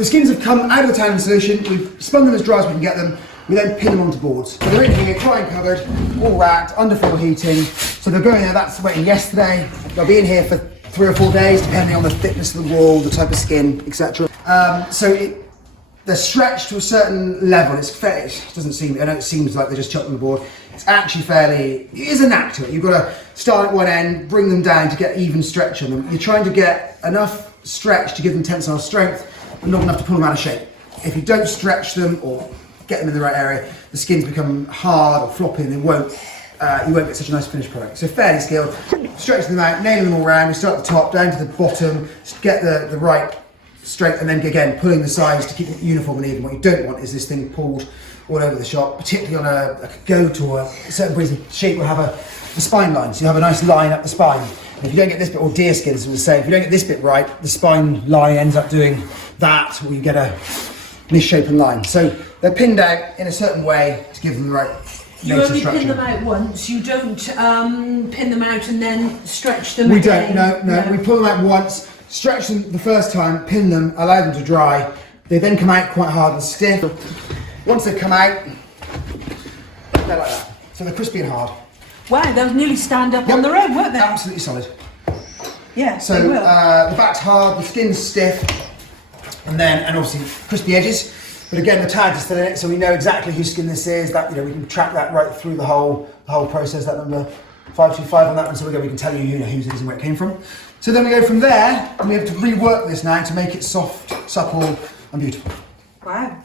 The skins have come out of the tanning solution, we've spun them as dry as we can get them, we then pin them onto boards. So they're in here, dry and covered, all wrapped, underfloor heating. So they're going there, that's waiting yesterday. They'll be in here for 3 or 4 days, depending on the thickness of the wool, the type of skin, etc. They're stretched to a certain level. It's fair, it doesn't seem, I know it seems like they're just chucked on the board. It's actually it is a knack to it. You've got to start at one end, bring them down to get even stretch on them. You're trying to get enough stretch to give them tensile strength, but not enough to pull them out of shape. If you don't stretch them or get them in the right area, the skins become hard or floppy and you won't get such a nice finished product. So fairly skilled, stretch them out, nail them all around. We start at the top, down to the bottom, just get the right strength, and then again pulling the sides to keep it uniform and even. What you don't want is this thing pulled all over the shop, particularly on a goat or a certain breeds of sheep will have a spine line, so you have a nice line up the spine. And if you don't get this bit, or deer skins will say, if you don't get this bit right, the spine line ends up doing that, or you get a misshapen line. So they're pinned out in a certain way to give them the right You nature only structure. pin them out once, you don't pin them out and then stretch them We again. don't, no. We pull them out once, stretch them the first time, pin them, allow them to dry. They then come out quite hard and stiff. Once they've come out, they're like that. So they're crispy and hard. Wow, they'll nearly stand up on their own, won't they? Absolutely solid. Yeah, So they will. the back's hard, the skin's stiff, and obviously crispy edges. But again, the tags are still in it, so we know exactly whose skin this is. That we can track that right through the whole process. That number 525 on that one, so we can tell you whose it is and where it came from. So then we go from there, and we have to rework this now to make it soft, supple, and beautiful. Wow.